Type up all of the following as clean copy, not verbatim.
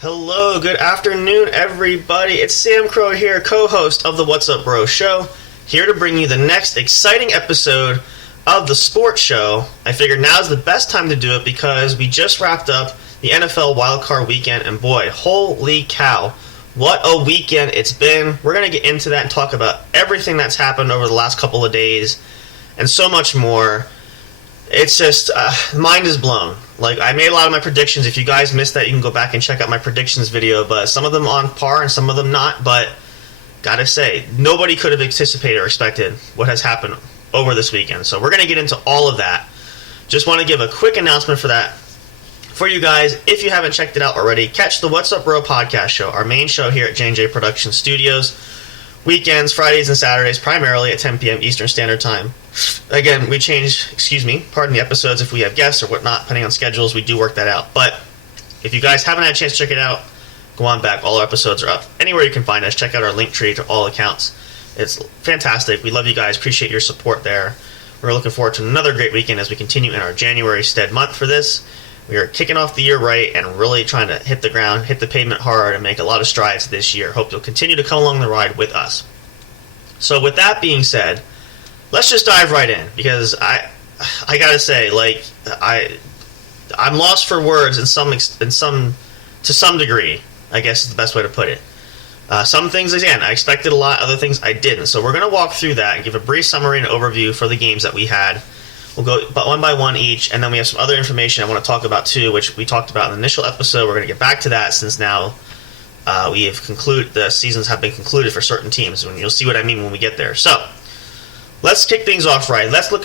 Hello, good afternoon, everybody. It's Samcro here, co-host of the What's Up Bro show, here to bring you the next exciting episode of the sports show. I figured now's the best time to do it because we just wrapped up the NFL wildcard weekend, and boy, holy cow, what a weekend it's been. We're going to get into that and talk about everything that's happened over the last couple of days and so much more. It's just, mind is blown. Like, I made a lot of my predictions. If you guys missed that, you can go back and check out my predictions video, but some of them on par and some of them not. But gotta say, nobody could have anticipated or expected what has happened over this weekend. So we're going to get into all of that. Just want to give a quick announcement for that for you guys. If you haven't checked it out already, catch the What's Up Bro podcast show, our main show here at J&J Production Studios. Weekends, Fridays and Saturdays, primarily at 10 p.m. Eastern Standard Time. Again, we change, pardon the episodes if we have guests or whatnot, depending on schedules, we do work that out. But if you guys haven't had a chance to check it out, go on back. All our episodes are up. Anywhere you can find us, check out our link tree to all accounts. It's fantastic. We love you guys. Appreciate your support there. We're looking forward to another great weekend as we continue in our January stead month for this. We are kicking off the year right and really trying to hit the ground, hit the pavement hard, and make a lot of strides this year. Hope you'll continue to come along the ride with us. So with that being said, let's just dive right in, because I gotta say, like, I'm lost for words to some degree, I guess is the best way to put it. Some things, again, I expected a lot, other things I didn't. So we're going to walk through that and give a brief summary and overview for the games that we had. We'll go one by one each, and then we have some other information I want to talk about too, which we talked about in the initial episode. We're going to get back to that since now we have the seasons have been concluded for certain teams, and you'll see what I mean when we get there. So let's kick things off right. Let's go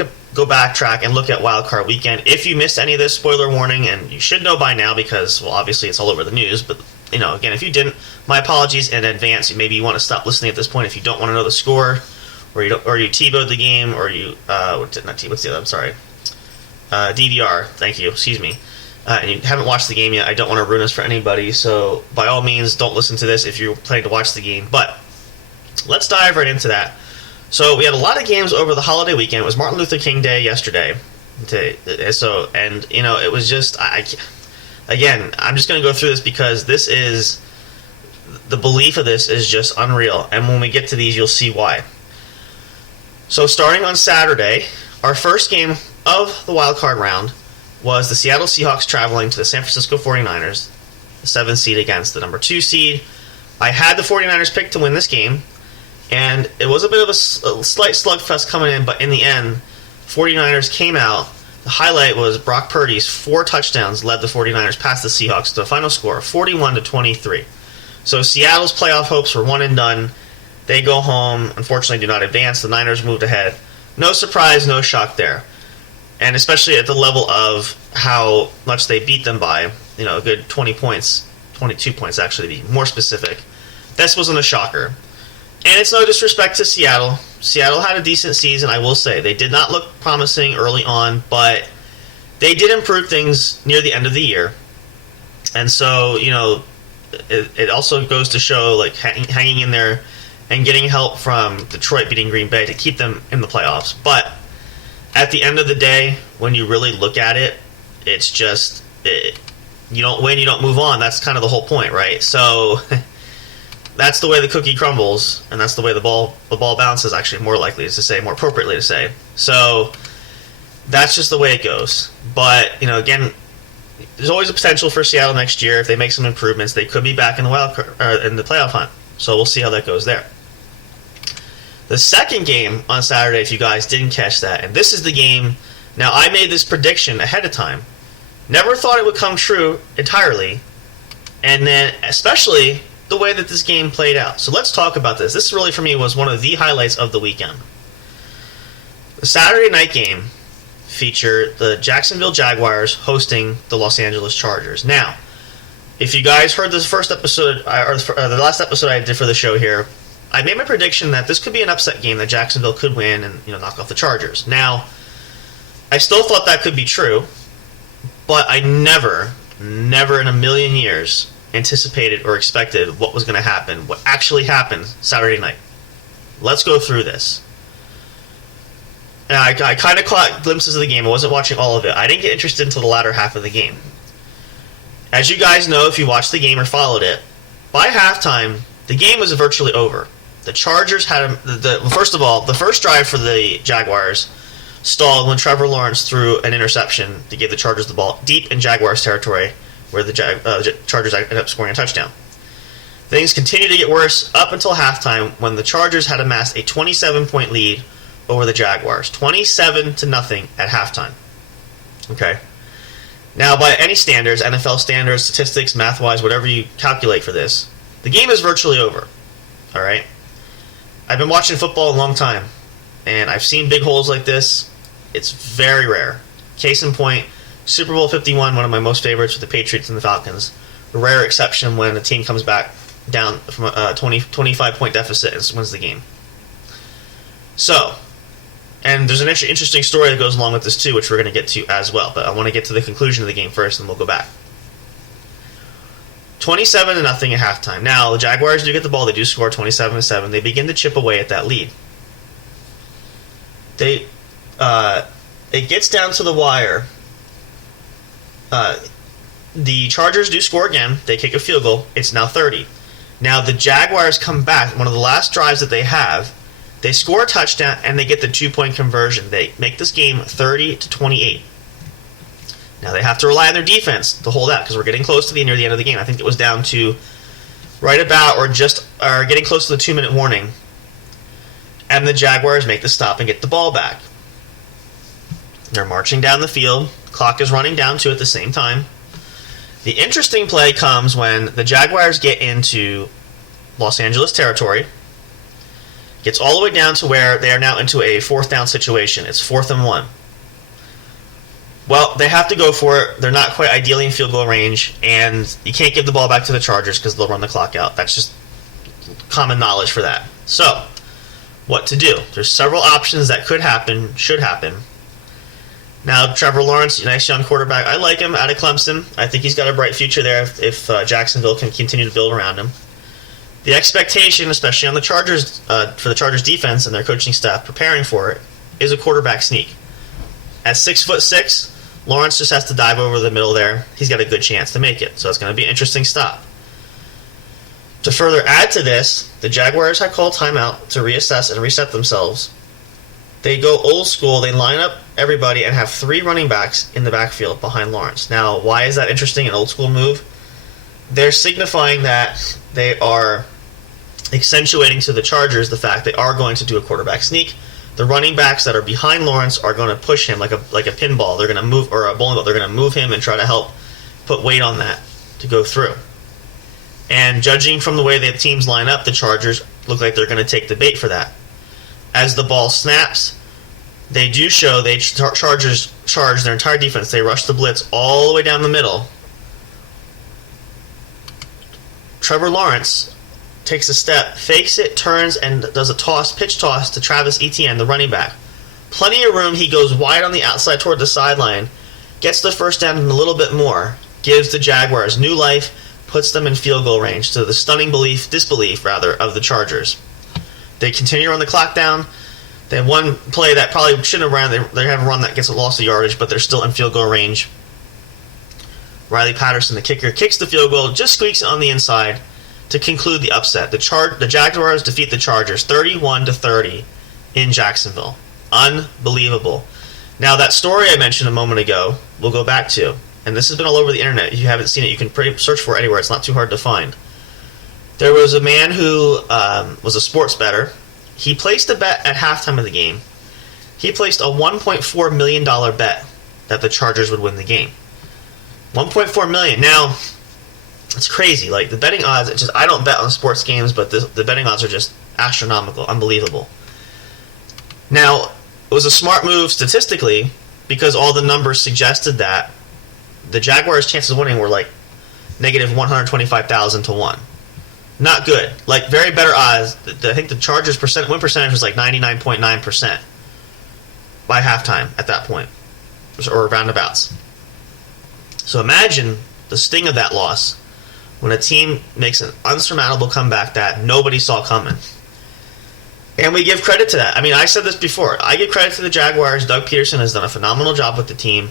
backtrack and look at Wild Card Weekend. If you missed any of this, spoiler warning, and you should know by now because, well, obviously it's all over the news. But again, if you didn't, my apologies in advance. Maybe you want to stop listening at this point if you don't want to know the score, or you T-bowed the game, or you what's the other? I'm sorry, DVR. Thank you. Excuse me. And you haven't watched the game yet. I don't want to ruin this for anybody. So by all means, don't listen to this if you're planning to watch the game. But let's dive right into that. So we had a lot of games over the holiday weekend. It was Martin Luther King Day yesterday. So, and it was just, again, I'm just going to go through this because the belief of this is just unreal. And when we get to these, you'll see why. So starting on Saturday, our first game of the wild card round was the Seattle Seahawks traveling to the San Francisco 49ers, the 7th seed against the number 2 seed. I had the 49ers picked to win this game, and it was a bit of a slight slugfest coming in, but in the end, 49ers came out. The highlight was Brock Purdy's 4 touchdowns led the 49ers past the Seahawks to a final score of 41-23. So Seattle's playoff hopes were one and done. They go home, unfortunately do not advance. The Niners moved ahead. No surprise, no shock there. And especially at the level of how much they beat them by, a good 20 points, 22 points actually to be more specific. This wasn't a shocker. And it's no disrespect to Seattle. Seattle had a decent season, I will say. They did not look promising early on, but they did improve things near the end of the year. And so, it also goes to show, like, hanging in there and getting help from Detroit beating Green Bay to keep them in the playoffs. But at the end of the day, when you really look at it, it's just, you don't win, you don't move on. That's kind of the whole point, right? So that's the way the cookie crumbles, and that's the way the ball bounces, actually, more appropriately to say. So that's just the way it goes. But, again, there's always a potential for Seattle next year. If they make some improvements, they could be back in the playoff hunt. So we'll see how that goes there. The second game on Saturday, if you guys didn't catch that, and this is the game. Now, I made this prediction ahead of time. Never thought it would come true entirely. And then, especially the way that this game played out. So let's talk about this. This really, for me, was one of the highlights of the weekend. The Saturday night game featured the Jacksonville Jaguars hosting the Los Angeles Chargers. Now, if you guys heard this first episode, or the last episode I did for the show here, I made my prediction that this could be an upset game, that Jacksonville could win and knock off the Chargers. Now, I still thought that could be true, but I never in a million years anticipated or expected what was going to happen, what actually happened Saturday night. Let's go through this. And I kind of caught glimpses of the game. I wasn't watching all of it. I didn't get interested until the latter half of the game. As you guys know, if you watched the game or followed it, by halftime, the game was virtually over. The Chargers had first of all, the first drive for the Jaguars stalled when Trevor Lawrence threw an interception to give the Chargers the ball deep in Jaguars territory, where the Chargers ended up scoring a touchdown. Things continued to get worse up until halftime, when the Chargers had amassed a 27-point lead over the Jaguars, 27-0 at halftime. Okay. Now, by any standards, NFL standards, statistics, math-wise, whatever you calculate for this, the game is virtually over. All right. I've been watching football a long time, and I've seen big holes like this. It's very rare. Case in point, Super Bowl 51, one of my most favorites with the Patriots and the Falcons. A rare exception when a team comes back down from a 25-point deficit and wins the game. So, and there's an interesting story that goes along with this too, which we're going to get to as well. But I want to get to the conclusion of the game first, and we'll go back. 27-0 at halftime. Now, the Jaguars do get the ball. They do score 27-7. They begin to chip away at that lead. It gets down to the wire. The Chargers do score again. They kick a field goal. It's now 30. Now, the Jaguars come back. One of the last drives that they have, they score a touchdown, and they get the 2-point conversion. They make this game 30-28. Now, they have to rely on their defense to hold out, because we're getting close to near the end of the game. I think it was down to right about or getting close to the 2-minute warning. And the Jaguars make the stop and get the ball back. They're marching down the field. Clock is running down too at the same time. The interesting play comes when the Jaguars get into Los Angeles territory. Gets all the way down to where they are now into a 4th down situation. It's 4th and 1. Well, they have to go for it. They're not quite ideally in field goal range, and you can't give the ball back to the Chargers because they'll run the clock out. That's just common knowledge for that. So, what to do? There's several options that could happen, should happen. Now, Trevor Lawrence, nice young quarterback. I like him out of Clemson. I think he's got a bright future there if Jacksonville can continue to build around him. The expectation, especially on the Chargers, for the Chargers defense and their coaching staff preparing for it, is a quarterback sneak. At 6'6", Lawrence just has to dive over the middle there. He's got a good chance to make it, so it's going to be an interesting stop. To further add to this, the Jaguars had called timeout to reassess and reset themselves. They go old school. They line up everybody and have 3 running backs in the backfield behind Lawrence. Now, why is that interesting, an old school move? They're signifying that they are accentuating to the Chargers the fact they are going to do a quarterback sneak. The running backs that are behind Lawrence are going to push him like a pinball. They're going to move, or a bowling ball. They're going to move him and try to help put weight on that to go through. And judging from the way the teams line up, the Chargers look like they're going to take the bait for that. As the ball snaps, they do show Chargers charge their entire defense. They rush the blitz all the way down the middle. Trevor Lawrence takes a step, fakes it, turns, and does a pitch toss to Travis Etienne, the running back. Plenty of room. He goes wide on the outside toward the sideline, gets the first down and a little bit more, gives the Jaguars new life, puts them in field goal range, to the stunning disbelief of the Chargers. They continue to run the clock down. They have one play that probably shouldn't have ran. They have a run that gets a loss of yardage, but they're still in field goal range. Riley Patterson, the kicker, kicks the field goal, just squeaks it on the inside to conclude the upset. The Jaguars defeat the Chargers 31-30 in Jacksonville. Unbelievable. Now, that story I mentioned a moment ago, we'll go back to, and this has been all over the internet. If you haven't seen it, you can search for it anywhere. It's not too hard to find. There was a man who was a sports bettor. He placed a bet at halftime of the game. He placed a $1.4 million bet that the Chargers would win the game. $1.4 million. Now, It's crazy. Like, the betting odds, I don't bet on sports games, but the betting odds are just astronomical, unbelievable. Now, it was a smart move statistically because all the numbers suggested that the Jaguars' chances of winning were like negative 125,000 to 1. Not good. Like, very better odds. I think the Chargers' win percentage was like 99.9% by halftime at that point, or roundabouts. So imagine the sting of that loss when a team makes an unsurmountable comeback that nobody saw coming. And we give credit to that. I mean, I said this before. I give credit to the Jaguars. Doug Peterson has done a phenomenal job with the team.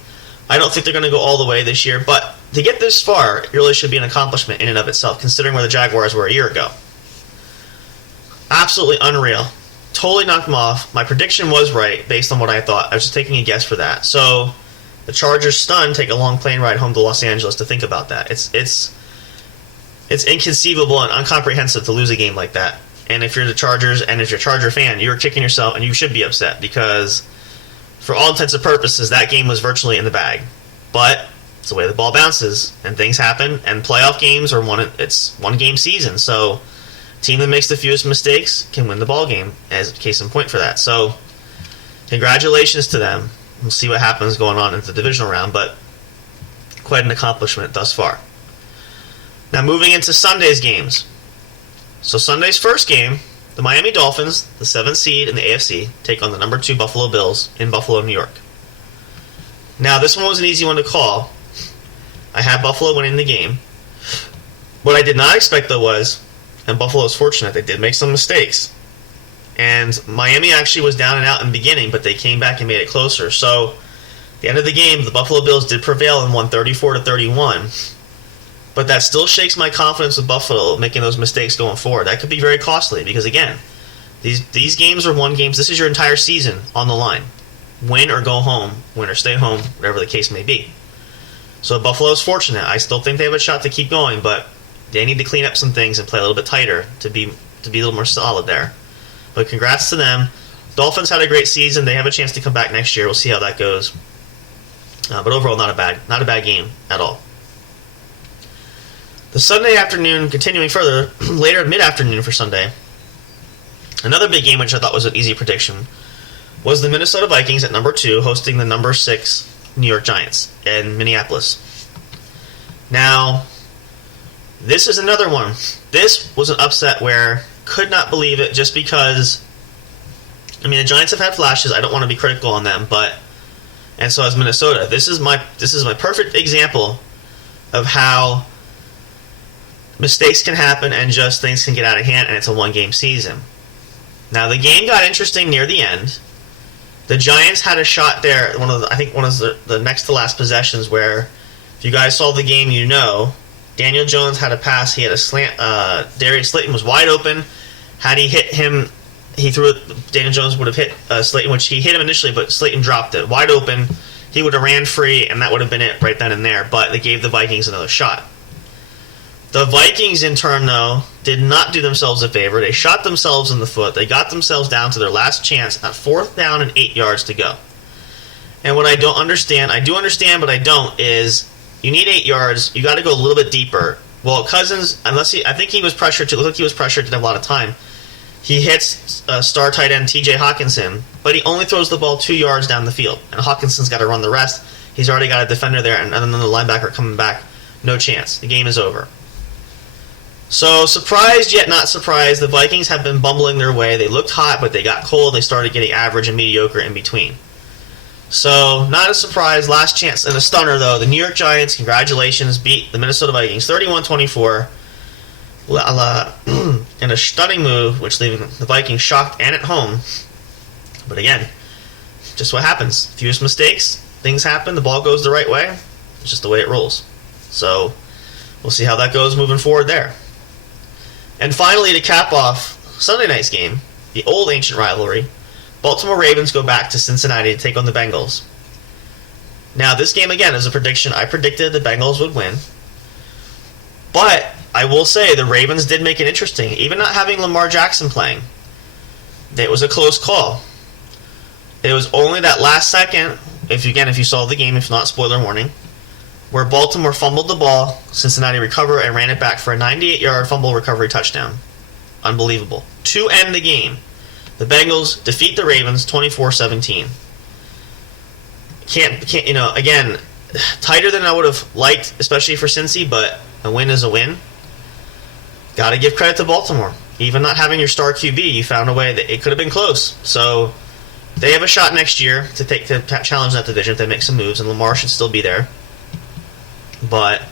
I don't think they're going to go all the way this year, but to get this far, it really should be an accomplishment in and of itself, considering where the Jaguars were a year ago. Absolutely unreal. Totally knocked them off. My prediction was right, based on what I thought. I was just taking a guess for that. So, the Chargers, stunned, take a long plane ride home to Los Angeles to think about that. It's inconceivable and incomprehensible to lose a game like that. And if you're the Chargers, and if you're a Charger fan, you're kicking yourself, and you should be upset, because for all intents and purposes, that game was virtually in the bag. But it's the way the ball bounces, and things happen, and playoff games are it's one-game season. So, team that makes the fewest mistakes can win the ball game, as case in point for that. So, congratulations to them. We'll see what happens going on in the divisional round, but quite an accomplishment thus far. Now, moving into Sunday's games. So, Sunday's first game, the Miami Dolphins, the 7th seed in the AFC, take on the number 2 Buffalo Bills in Buffalo, New York. Now, this one was an easy one to call. I had Buffalo winning the game. What I did not expect, though, was, and Buffalo is fortunate, they did make some mistakes. And Miami actually was down and out in the beginning, but they came back and made it closer. So, at the end of the game, the Buffalo Bills did prevail and won 34-31. But that still shakes my confidence with Buffalo making those mistakes going forward. That could be very costly because, again, these games are one games. This is your entire season on the line. Win or go home, win or stay home, whatever the case may be. So Buffalo's fortunate. I still think they have a shot to keep going, but they need to clean up some things and play a little bit tighter to be a little more solid there. But congrats to them. Dolphins had a great season. They have a chance to come back next year. We'll see how that goes. But overall, not a bad game at all. The Sunday afternoon, continuing further, later mid-afternoon for Sunday, another big game which I thought was an easy prediction was the Minnesota Vikings at number 2 hosting the number 6 New York Giants in Minneapolis. Now, this is another one. This was an upset where could not believe it just because, I mean, the Giants have had flashes. I don't want to be critical on them, and so has Minnesota. This is my perfect example of how mistakes can happen and just things can get out of hand, and it's a one-game season. Now, the game got interesting near the end. The Giants had a shot there, one of the next to last possessions where, if you guys saw the game, you know, Daniel Jones had a pass, he had a slant, Darius Slayton was wide open. Had he hit him, Daniel Jones would have hit Slayton, which he hit him initially, but Slayton dropped it. Wide open, he would have ran free, and that would have been it right then and there, but they gave the Vikings another shot. The Vikings, in turn, though, did not do themselves a favor. They shot themselves in the foot. They got themselves down to their last chance at 4th down and 8 yards to go. And what I don't understand, I do understand, but I don't, is you need 8 yards. You got to go a little bit deeper. Well, Cousins, I think he was pressured. It looked like he was pressured to have a lot of time. He hits star tight end T.J. Hawkinson, but he only throws the ball 2 yards down the field. And Hawkinson's got to run the rest. He's already got a defender there, and then the linebacker coming back. No chance. The game is over. So, surprised yet not surprised, the Vikings have been bumbling their way. They looked hot, but they got cold. They started getting average and mediocre in between. So, not a surprise. Last chance and a stunner, though. The New York Giants, congratulations, beat the Minnesota Vikings 31-24 in a stunning move, which leaving the Vikings shocked and at home. But again, just what happens. Fewest mistakes, things happen, the ball goes the right way. It's just the way it rolls. So, we'll see how that goes moving forward there. And finally, to cap off Sunday night's game, the old ancient rivalry, Baltimore Ravens go back to Cincinnati to take on the Bengals. Now, this game, again, is a prediction. I predicted the Bengals would win. But I will say the Ravens did make it interesting. Even not having Lamar Jackson playing, it was a close call. It was only that last second, if you saw the game, if not, spoiler warning, where Baltimore fumbled the ball, Cincinnati recovered and ran it back for a 98-yard fumble recovery touchdown. Unbelievable. To end the game, the Bengals defeat the Ravens 24-17. Can't again, tighter than I would have liked, especially for Cincy, but a win is a win. Got to give credit to Baltimore. Even not having your star QB, you found a way that it could have been close. So they have a shot next year to challenge that division if they make some moves, and Lamar should still be there. But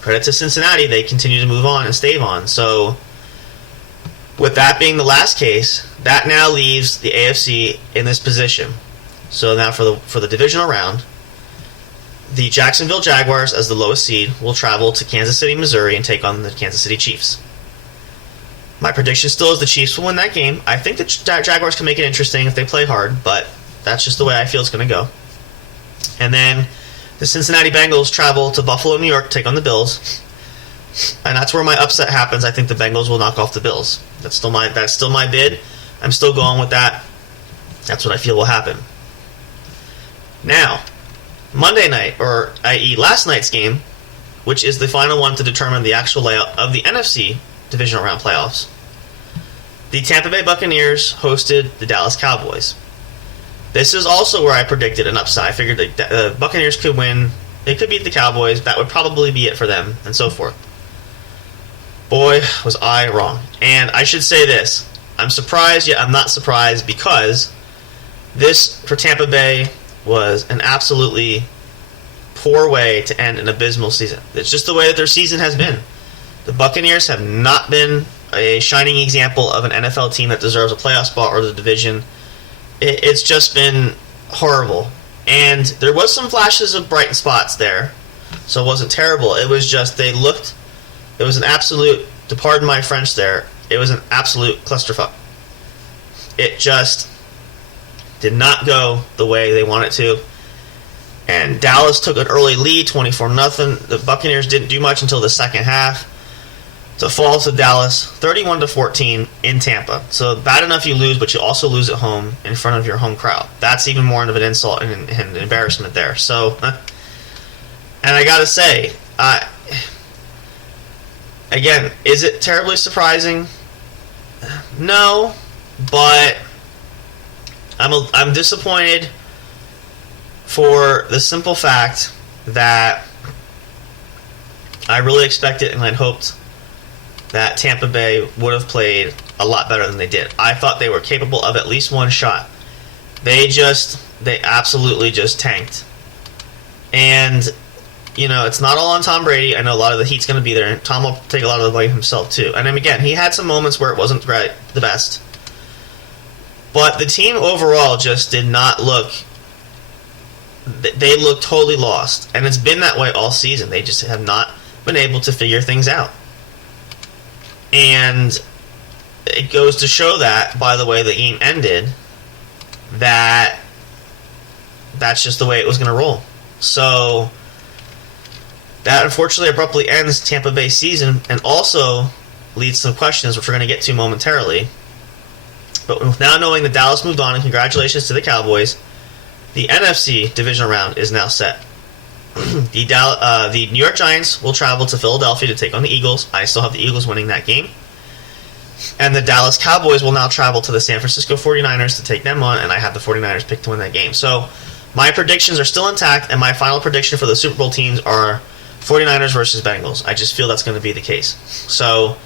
credit to Cincinnati, they continue to move on and stave on. So with that being the last case, that now leaves the AFC in this position. So now for the divisional round, the Jacksonville Jaguars, as the lowest seed, will travel to Kansas City, Missouri, and take on the Kansas City Chiefs. My prediction still is the Chiefs will win that game. I think the Jaguars can make it interesting if they play hard, but that's just the way I feel it's going to go. And then the Cincinnati Bengals travel to Buffalo, New York, to take on the Bills. And that's where my upset happens. I think the Bengals will knock off the Bills. That's still my bid. I'm still going with that. That's what I feel will happen. Now, Monday night, or i.e. last night's game, which is the final one to determine the actual layout of the NFC divisional round playoffs, the Tampa Bay Buccaneers hosted the Dallas Cowboys. This is also where I predicted an upside. I figured the Buccaneers could win. They could beat the Cowboys. That would probably be it for them, and so forth. Boy, was I wrong. And I should say this. I'm surprised, yet I'm not surprised, because this, for Tampa Bay, was an absolutely poor way to end an abysmal season. It's just the way that their season has been. The Buccaneers have not been a shining example of an NFL team that deserves a playoff spot or the division. It's just been horrible. And there was some flashes of bright spots there, so it wasn't terrible. It was just it was an absolute, to pardon my French there, it was an absolute clusterfuck. It just did not go the way they wanted to. And Dallas took an early lead, 24-0. The Buccaneers didn't do much until the second half to fall to Dallas 31-14 in Tampa. So bad enough you lose, but you also lose at home in front of your home crowd. That's even more of an insult and an embarrassment there. So, and I gotta say, again, is it terribly surprising? No, but I'm disappointed for the simple fact that I really expected and I'd hoped that Tampa Bay would have played a lot better than they did. I thought they were capable of at least one shot. They absolutely just tanked. And, it's not all on Tom Brady. I know a lot of the heat's going to be there, and Tom will take a lot of the blame himself too. And then again, he had some moments where it wasn't the best. But the team overall just did not look... They looked totally lost. And it's been that way all season. They just have not been able to figure things out. And it goes to show that, by the way the game ended, that that's just the way it was going to roll. So that unfortunately abruptly ends Tampa Bay's season and also leads to some questions, which we're going to get to momentarily. But now knowing that Dallas moved on, and congratulations to the Cowboys, the NFC divisional round is now set. The New York Giants will travel to Philadelphia to take on the Eagles. I still have the Eagles winning that game. And the Dallas Cowboys will now travel to the San Francisco 49ers to take them on, and I have the 49ers picked to win that game. So my predictions are still intact, and my final prediction for the Super Bowl teams are 49ers versus Bengals. I just feel that's going to be the case. So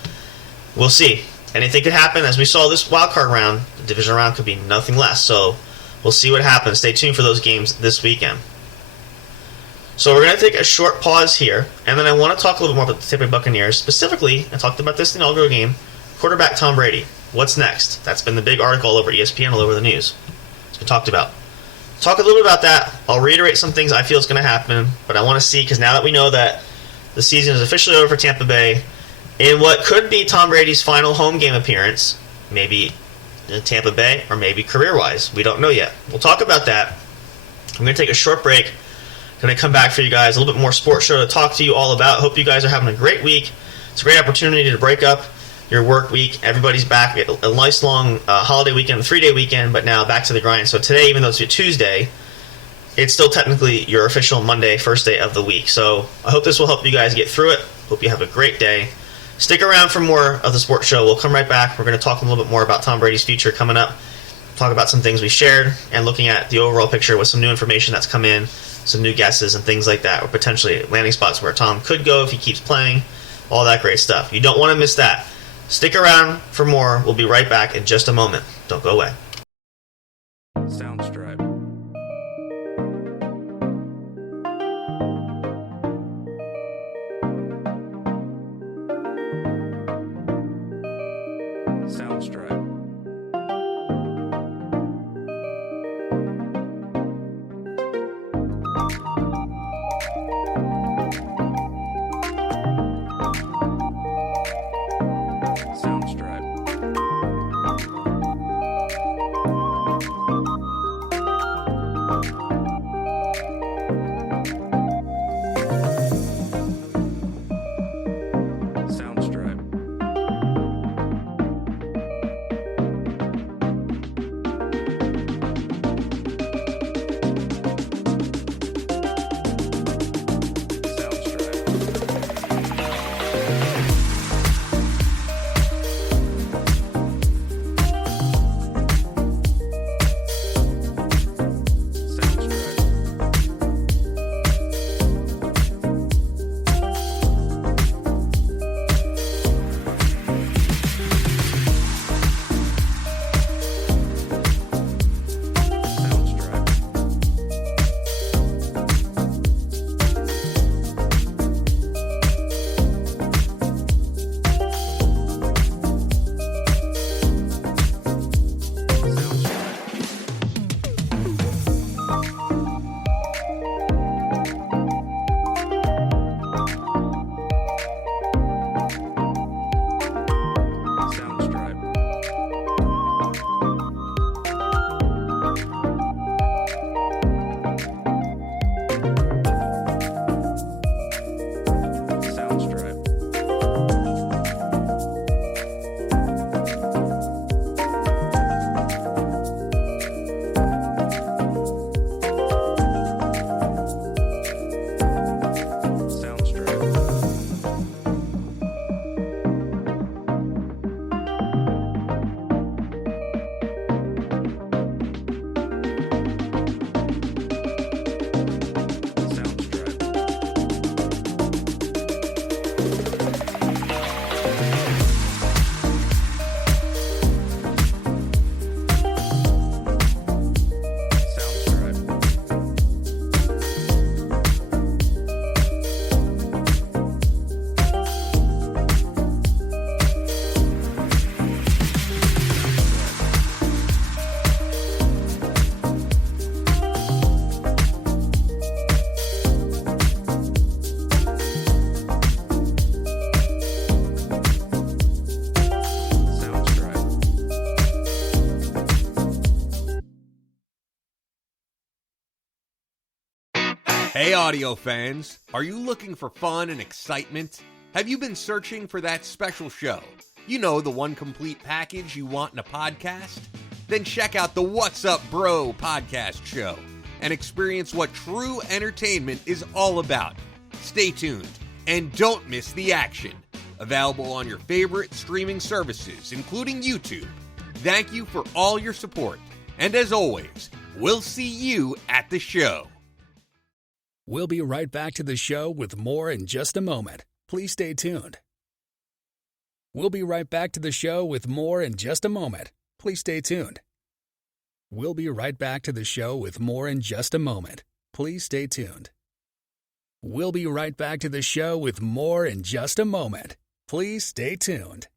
we'll see. Anything could happen. As we saw this wildcard round, the divisional round could be nothing less. So we'll see what happens. Stay tuned for those games this weekend. So we're going to take a short pause here, and then I want to talk a little bit more about the Tampa Bay Buccaneers. Specifically, I talked about this in the inaugural game, quarterback Tom Brady. What's next? That's been the big article all over ESPN, all over the news. It's been talked about. Talk a little bit about that. I'll reiterate some things I feel is going to happen, but I want to see, because now that we know that the season is officially over for Tampa Bay, in what could be Tom Brady's final home game appearance, maybe in Tampa Bay or maybe career-wise. We don't know yet. We'll talk about that. I'm going to take a short break. Going to come back for you guys, a little bit more sports show to talk to you all about. Hope you guys are having a great week. It's a great opportunity to break up your work week. Everybody's back. We had a nice long holiday weekend, a 3-day weekend, but now back to the grind. So today, even though it's a Tuesday, it's still technically your official Monday, first day of the week. So I hope this will help you guys get through it. Hope you have a great day. Stick around for more of the sports show. We'll come right back. We're going to talk a little bit more about Tom Brady's future coming up. Talk about some things we shared and looking at the overall picture with some new information that's come in, some new guesses and things like that, or potentially landing spots where Tom could go if he keeps playing, all that great stuff. You don't want to miss that. Stick around for more. We'll be right back in just a moment. Don't go away. Soundstripe. Soundstripe. Hey audio fans, are you looking for fun and excitement? Have you been searching for that special show? You know, the one complete package you want in a podcast? Then check out the What's Up Bro podcast show and experience what true entertainment is all about. Stay tuned and don't miss the action. Available on your favorite streaming services, including YouTube. Thank you for all your support. And as always, we'll see you at the show. We'll be right back to the show with more in just a moment. Please stay tuned. We'll be right back to the show with more in just a moment. Please stay tuned. We'll be right back to the show with more in just a moment. Please stay tuned. We'll be right back to the show with more in just a moment. Please stay tuned.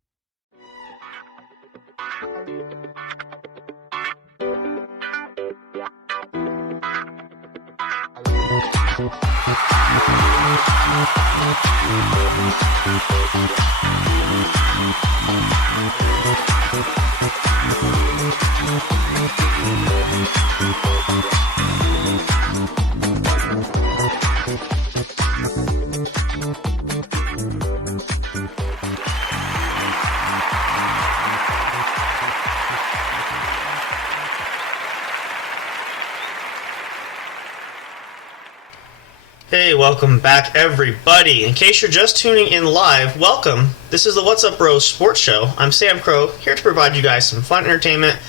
Hey, welcome back, everybody. In case you're just tuning in live, welcome. This is the What's Up Bros Sports Show. I'm Samcro, here to provide you guys some fun entertainment.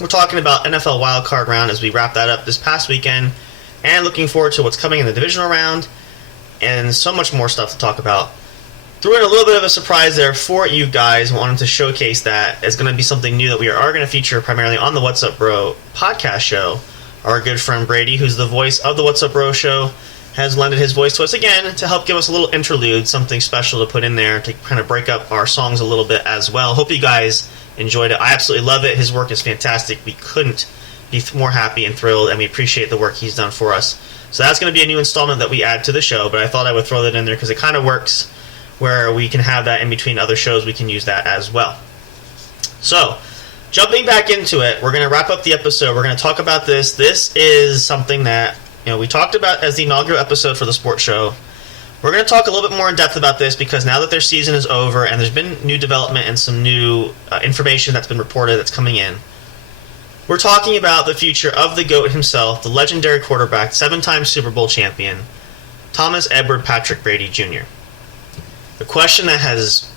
We're talking about NFL wildcard round as we wrap that up this past weekend, and looking forward to what's coming in the divisional round, and so much more stuff to talk about. Threw in a little bit of a surprise there for you guys. Wanted to showcase that it's going to be something new that we are going to feature primarily on the What's Up Bro podcast show. Our good friend Brady, who's the voice of the What's Up Bro show, has lended his voice to us again to help give us a little interlude, something special to put in there to kind of break up our songs a little bit as well. Hope you guys enjoyed it. I absolutely love it. His work is fantastic. We couldn't be more happy and thrilled, and we appreciate the work he's done for us. So that's going to be a new installment that we add to the show, but I thought I would throw that in there because it kind of works where we can have that in between other shows. We can use that as well. So, jumping back into it, we're going to wrap up the episode. We're going to talk about this. This is something that we talked about as the inaugural episode for the sports show. We're going to talk a little bit more in depth about this because now that their season is over and there's been new development and some new information that's been reported that's coming in, we're talking about the future of the GOAT himself, the legendary quarterback, 7-time Super Bowl champion, Thomas Edward Patrick Brady Jr. The question that has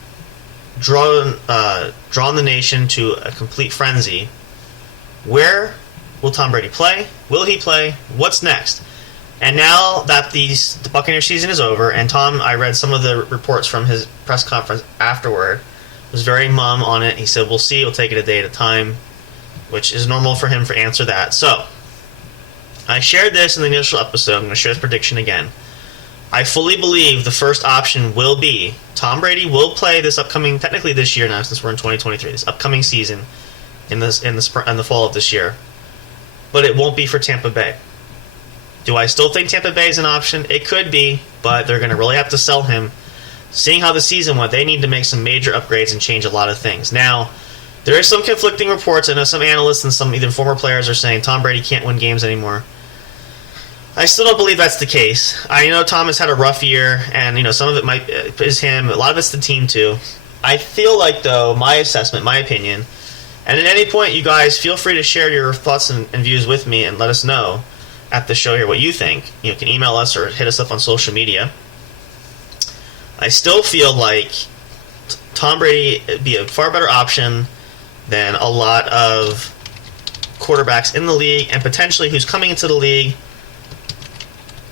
drawn the nation to a complete frenzy: where will Tom Brady play? Will he play? What's next? And now that the Buccaneer season is over, and Tom, I read some of the reports from his press conference afterward, was very mum on it. He said, we'll see, we'll take it a day at a time, which is normal for him to answer that. So, I shared this in the initial episode. I'm going to share this prediction again. I fully believe the first option will be Tom Brady will play this upcoming, technically this year now, since we're in 2023, this upcoming season in the fall of this year. But it won't be for Tampa Bay. Do I still think Tampa Bay is an option? It could be, but they're going to really have to sell him. Seeing how the season went, they need to make some major upgrades and change a lot of things. Now, there is some conflicting reports. I know some analysts and some even former players are saying Tom Brady can't win games anymore. I still don't believe that's the case. I know Tom has had a rough year, and some of it is him. A lot of it's the team too. I feel like, though, my assessment, my opinion, and at any point, you guys feel free to share your thoughts and views with me and let us know at the show here what you think. You can email us or hit us up on social media. I still feel like Tom Brady would be a far better option than a lot of quarterbacks in the league, and potentially who's coming into the league,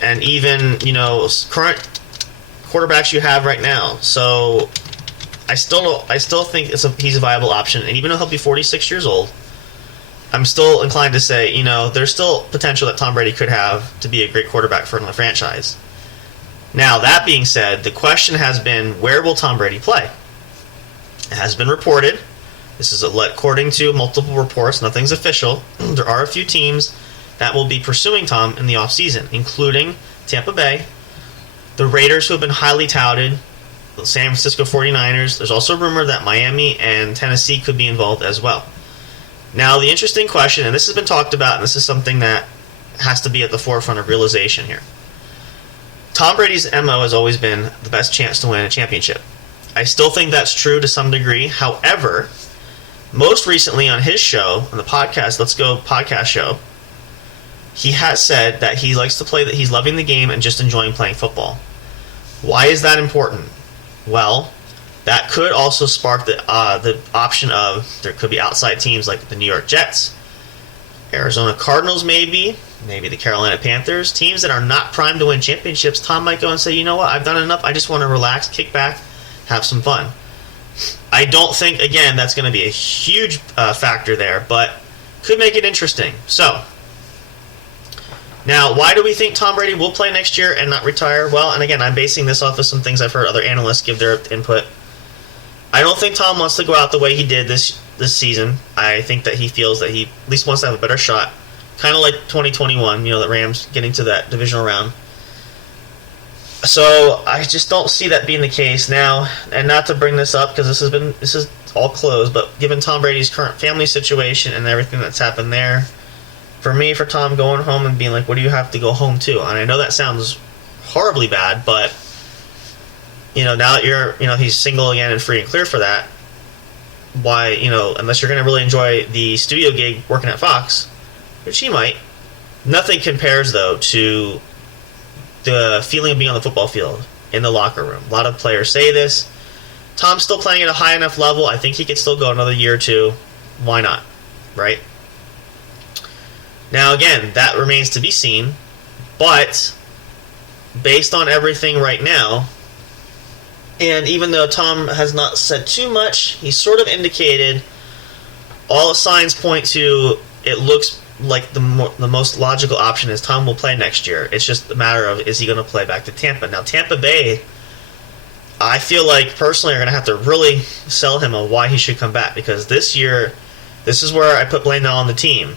and even current quarterbacks you have right now. So I still think he's a viable option, and even though he'll be 46 years old, I'm still inclined to say there's still potential that Tom Brady could have to be a great quarterback for the franchise. Now, that being said, the question has been, where will Tom Brady play? It has been reported. This is according to multiple reports. Nothing's official. There are a few teams that will be pursuing Tom in the offseason, including Tampa Bay, the Raiders, who have been highly touted, the San Francisco 49ers. There's also a rumor that Miami and Tennessee could be involved as well. Now, the interesting question, and this has been talked about, and this is something that has to be at the forefront of realization here. Tom Brady's MO has always been the best chance to win a championship. I still think that's true to some degree. However, most recently on his show, on the podcast, Let's Go podcast show, he has said that he likes to play, that he's loving the game and just enjoying playing football. Why is that important? Well, that could also spark the option of there could be outside teams like the New York Jets, Arizona Cardinals maybe the Carolina Panthers, teams that are not primed to win championships. Tom might go and say, you know what, I've done enough, I just want to relax, kick back, have some fun. I don't think, again, that's going to be a huge factor there, but could make it interesting. So, now, why do we think Tom Brady will play next year and not retire? Well, and again, I'm basing this off of some things I've heard other analysts give their input. I don't think Tom wants to go out the way he did this season. I think that he feels that he at least wants to have a better shot. Kind of like 2021, the Rams getting to that divisional round. So I just don't see that being the case now. And not to bring this up because this is all closed, but given Tom Brady's current family situation and everything that's happened there, for Tom going home and being like, what do you have to go home to? And I know that sounds horribly bad, but now that he's single again and free and clear for that, why, unless you're going to really enjoy the studio gig working at Fox, which he might, nothing compares, though, to the feeling of being on the football field in the locker room. A lot of players say this. Tom's still playing at a high enough level. I think he could still go another year or two. Why not? Right? Now, again, that remains to be seen. But based on everything right now, and even though Tom has not said too much, he's sort of indicated all the signs point to it looks like the most logical option is Tom will play next year. It's just a matter of, is he going to play back to Tampa? Now, Tampa Bay, I feel like personally are going to have to really sell him on why he should come back, because this year, this is where I put blame now on the team.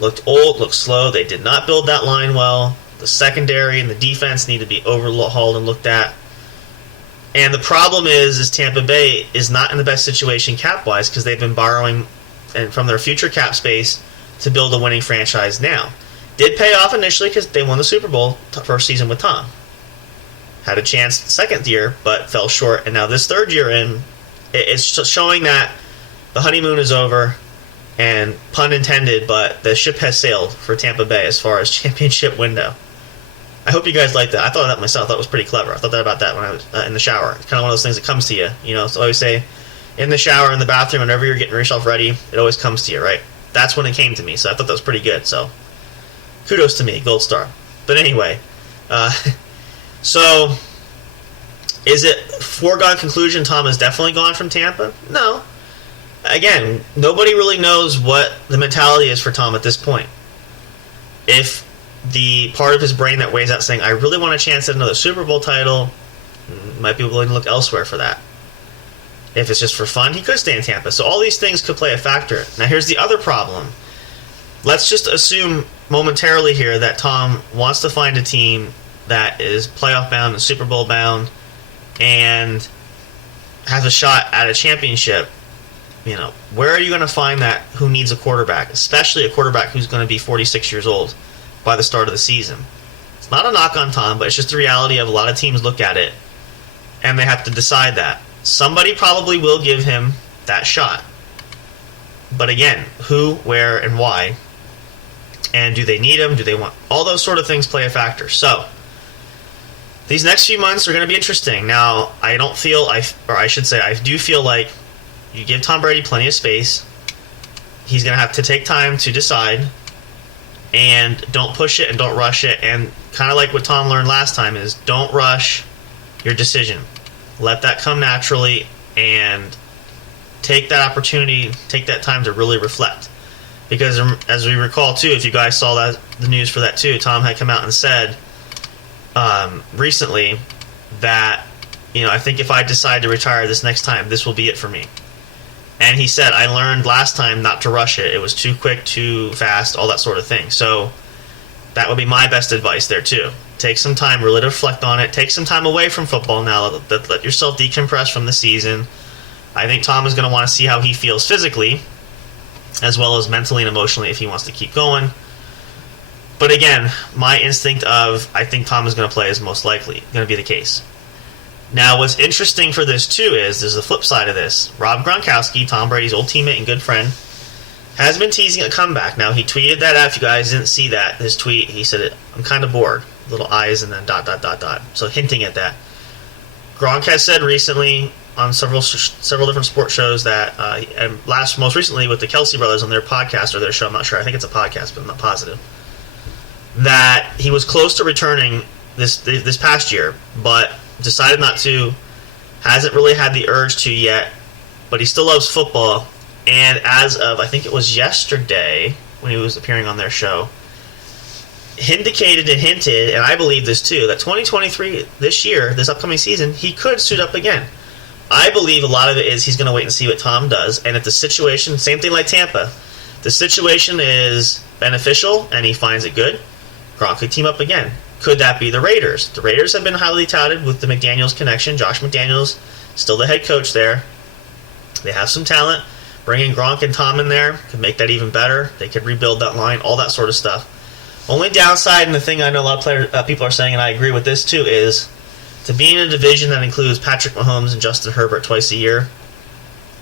Looked old, looked slow. They did not build that line well. The secondary and the defense need to be overhauled and looked at. And the problem is Tampa Bay is not in the best situation cap-wise because they've been borrowing and from their future cap space to build a winning franchise now. Did pay off initially because they won the Super Bowl first season with Tom. Had a chance second year, but fell short. And now this third year in, it's showing that the honeymoon is over, and pun intended, but the ship has sailed for Tampa Bay as far as championship window. I hope you guys like that. I thought of that myself. That was pretty clever. I thought that about that when I was in the shower. It's kind of one of those things that comes to you. You know, so I always say, in the shower, in the bathroom, whenever you're getting yourself ready, it always comes to you, right? That's when it came to me, so I thought that was pretty good. So, kudos to me, gold star. But anyway, so is it foregone conclusion Tom is definitely gone from Tampa? No. Again, nobody really knows what the mentality is for Tom at this point. If the part of his brain that weighs out saying, I really want a chance at another Super Bowl title, might be willing to look elsewhere for that. If it's just for fun, he could stay in Tampa. So all these things could play a factor. Now here's the other problem. Let's just assume momentarily here that Tom wants to find a team that is playoff bound and Super Bowl bound and has a shot at a championship. You know, where are you going to find that who needs a quarterback, especially a quarterback who's going to be 46 years old by the start of the season? It's not a knock on Tom, but it's just the reality of a lot of teams look at it and they have to decide that. Somebody probably will give him that shot. But again, who, where, and why? And do they need him? Do they want... All those sort of things play a factor. So, these next few months are going to be interesting. Now, I do feel like you give Tom Brady plenty of space. He's going to have to take time to decide. And don't push it and don't rush it. And kind of like what Tom learned last time is don't rush your decision. Let that come naturally and take that opportunity, take that time to really reflect. Because as we recall too, if you guys saw the news for that too, Tom had come out and said recently that, you know, I think if I decide to retire this next time, this will be it for me. And he said, I learned last time not to rush it. It was too quick, too fast, all that sort of thing. So that would be my best advice there too. Take some time, really reflect on it. Take some time away from football now. Let yourself decompress from the season. I think Tom is going to want to see how he feels physically, as well as mentally and emotionally if he wants to keep going. But again, my instinct of I think Tom is going to play is most likely going to be the case. Now, what's interesting for this too is there's the flip side of this. Rob Gronkowski, Tom Brady's old teammate and good friend, has been teasing a comeback. Now, he tweeted that out. If you guys didn't see that, his tweet, he said, I'm kind of bored. Little eyes and then ... So hinting at that. Gronk has said recently on several different sports shows that, and most recently with the Kelsey brothers on their podcast or their show, I'm not sure, I think it's a podcast, but I'm not positive, that he was close to returning this past year, but decided not to, hasn't really had the urge to yet, but he still loves football, and as of, I think it was yesterday, when he was appearing on their show, indicated and hinted, and I believe this too, that 2023, this year, this upcoming season, he could suit up again. I believe a lot of it is he's going to wait and see what Tom does, and if the situation, same thing like Tampa, the situation is beneficial and he finds it good, Gronk could team up again. Could that be the Raiders? The Raiders have been highly touted with the McDaniels connection. Josh McDaniels, still the head coach there. They have some talent. Bringing Gronk and Tom in there could make that even better. They could rebuild that line, all that sort of stuff. Only downside, and the thing I know a lot of people are saying, and I agree with this too, is to be in a division that includes Patrick Mahomes and Justin Herbert twice a year,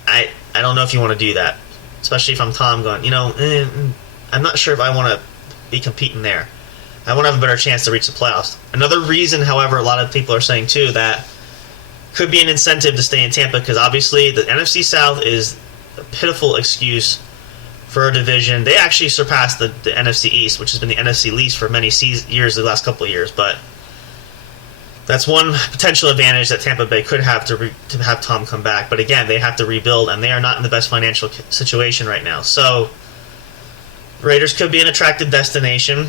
I don't know if you want to do that. Especially if I'm Tom going, I'm not sure if I want to be competing there. I won't have a better chance to reach the playoffs. Another reason, however, a lot of people are saying too that could be an incentive to stay in Tampa, because obviously the NFC South is a pitiful excuse for a division. They actually surpassed the NFC East, which has been the NFC least for many years, the last couple of years. But that's one potential advantage that Tampa Bay could have to have Tom come back. But again, they have to rebuild, and they are not in the best financial situation right now. So Raiders could be an attractive destination.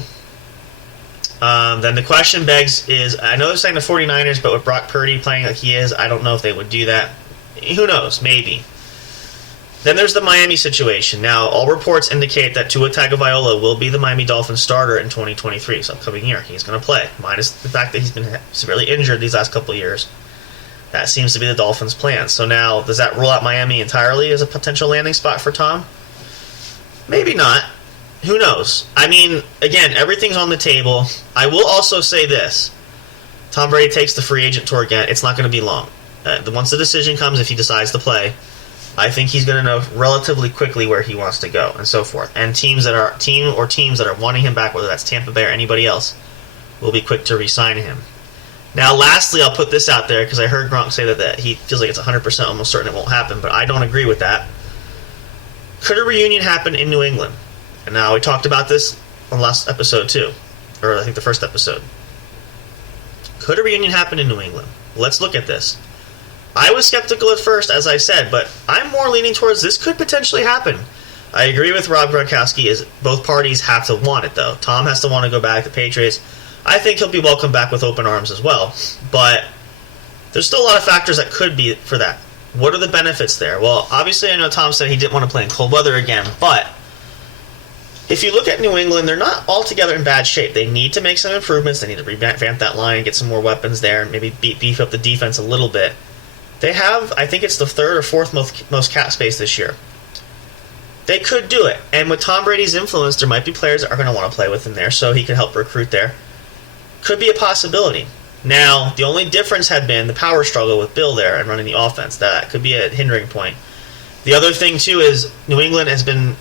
Then the question begs is, I know they're saying the 49ers, but with Brock Purdy playing like he is, I don't know if they would do that. Who knows? Maybe. Then there's the Miami situation. Now, all reports indicate that Tua Tagovailoa will be the Miami Dolphins starter in 2023, this upcoming year. He's going to play, minus the fact that he's been severely injured these last couple of years. That seems to be the Dolphins' plan. So now, does that rule out Miami entirely as a potential landing spot for Tom? Maybe not. Who knows? I mean, again, everything's on the table. I will also say this. Tom Brady takes the free agent tour again. It's not going to be long. Once the decision comes, if he decides to play, I think he's going to know relatively quickly where he wants to go and so forth. And teams that are wanting him back, whether that's Tampa Bay or anybody else, will be quick to re-sign him. Now, lastly, I'll put this out there because I heard Gronk say that he feels like it's 100% almost certain it won't happen, but I don't agree with that. Could a reunion happen in New England? And now we talked about this on the last episode too, or I think the first episode. Could a reunion happen in New England? Let's look at this. I was skeptical at first, as I said, but I'm more leaning towards this could potentially happen. I agree with Rob Gronkowski, is both parties have to want it, though. Tom has to want to go back to Patriots. I think he'll be welcomed back with open arms as well. But there's still a lot of factors that could be for that. What are the benefits there? Well, obviously I know Tom said he didn't want to play in cold weather again, but if you look at New England, they're not altogether in bad shape. They need to make some improvements. They need to revamp that line, get some more weapons there, and maybe beef up the defense a little bit. They have, I think it's the third or fourth most cap space this year. They could do it. And with Tom Brady's influence, there might be players that are going to want to play with him there, so he can help recruit there. Could be a possibility. Now, the only difference had been the power struggle with Bill there and running the offense. That could be a hindering point. The other thing, too, is New England has been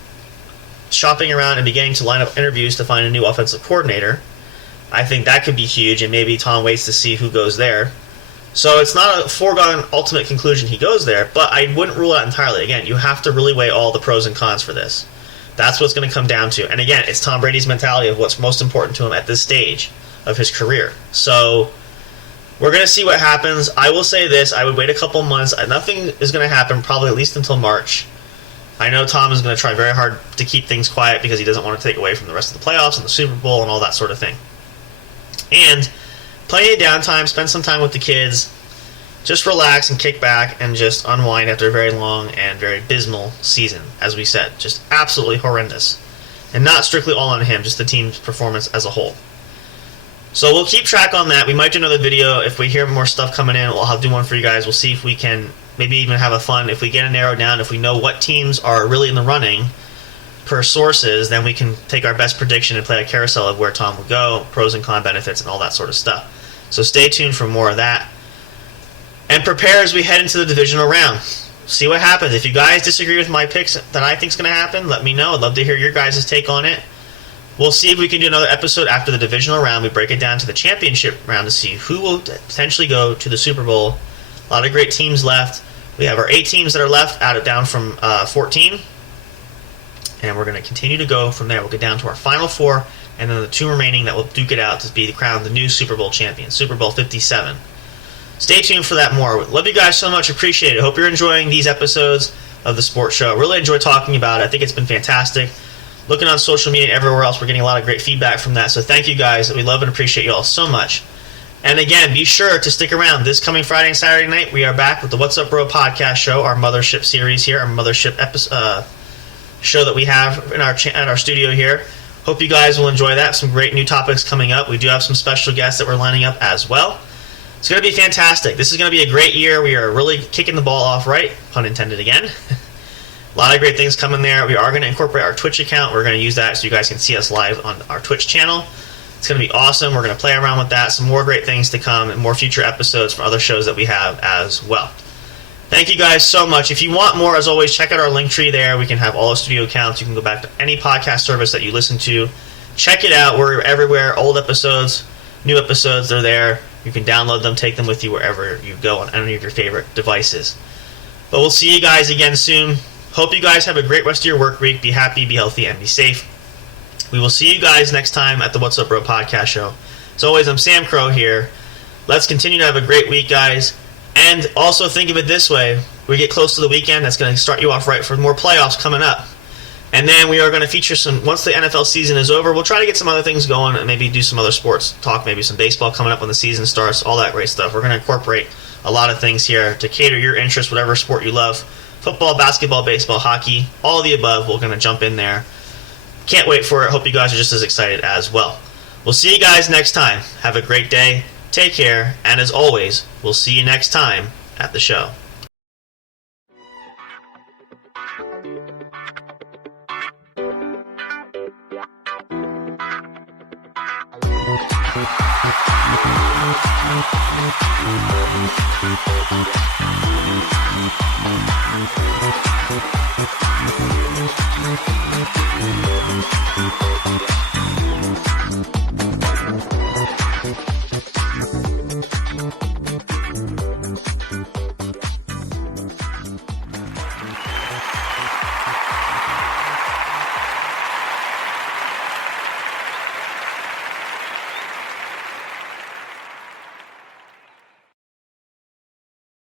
shopping around and beginning to line up interviews to find a new offensive coordinator. I think that could be huge, and maybe Tom waits to see who goes there. So it's not a foregone ultimate conclusion he goes there, but I wouldn't rule it out entirely. Again, you have to really weigh all the pros and cons for this. That's what's going to come down to. And again, it's Tom Brady's mentality of what's most important to him at this stage of his career. So we're going to see what happens. I will say this, I would wait a couple months. Nothing is going to happen probably at least until March. I know Tom is going to try very hard to keep things quiet because he doesn't want to take away from the rest of the playoffs and the Super Bowl and all that sort of thing. And plenty of downtime, spend some time with the kids, just relax and kick back and just unwind after a very long and very abysmal season, as we said. Just absolutely horrendous. And not strictly all on him, just the team's performance as a whole. So we'll keep track on that. We might do another video. If we hear more stuff coming in, I'll do one for you guys. We'll see if we can maybe even have a fun. If we get it narrowed down, if we know what teams are really in the running per sources, then we can take our best prediction and play a carousel of where Tom will go, pros and con benefits, and all that sort of stuff. So stay tuned for more of that. And prepare as we head into the divisional round. See what happens. If you guys disagree with my picks that I think is going to happen, let me know. I'd love to hear your guys' take on it. We'll see if we can do another episode after the divisional round. We break it down to the championship round to see who will potentially go to the Super Bowl. A lot of great teams left. We have our 8 teams that are left, down from 14. And we're going to continue to go from there. We'll get down to our final 4, and then the 2 remaining that will duke it out to be crowned the new Super Bowl champion, Super Bowl 57. Stay tuned for that more. Love you guys so much. Appreciate it. Hope you're enjoying these episodes of the Sports Show. Really enjoy talking about it. I think it's been fantastic. Looking on social media and everywhere else, we're getting a lot of great feedback from that. So thank you guys. We love and appreciate you all so much. And again, be sure to stick around. This coming Friday and Saturday night, we are back with the What's Up Bro podcast show, our mothership series here, our mothership episode, show that we have in our studio here. Hope you guys will enjoy that. Some great new topics coming up. We do have some special guests that we're lining up as well. It's going to be fantastic. This is going to be a great year. We are really kicking the ball off right, pun intended again. A lot of great things coming there. We are going to incorporate our Twitch account. We're going to use that so you guys can see us live on our Twitch channel. It's going to be awesome. We're going to play around with that. Some more great things to come and more future episodes from other shows that we have as well. Thank you guys so much. If you want more, as always, check out our link tree there. We can have all the studio accounts. You can go back to any podcast service that you listen to. check it out. We're everywhere. Old episodes, new episodes, they're there. You can download them, take them with you wherever you go on any of your favorite devices. But we'll see you guys again soon. Hope you guys have a great rest of your work week. Be happy, be healthy, and be safe. We will see you guys next time at the What's Up Bro podcast show. As always, I'm Samcro here. Let's continue to have a great week, guys. And also think of it this way. We get close to the weekend. That's going to start you off right for more playoffs coming up. And then we are going to feature some, once the NFL season is over, we'll try to get some other things going and maybe do some other sports talk, maybe some baseball coming up when the season starts, all that great stuff. We're going to incorporate a lot of things here to cater your interest, whatever sport you love. Football, basketball, baseball, hockey, all of the above. We're going to jump in there. Can't wait for it. Hope you guys are just as excited as well. We'll see you guys next time. Have a great day. Take care. And as always, we'll see you next time at the show.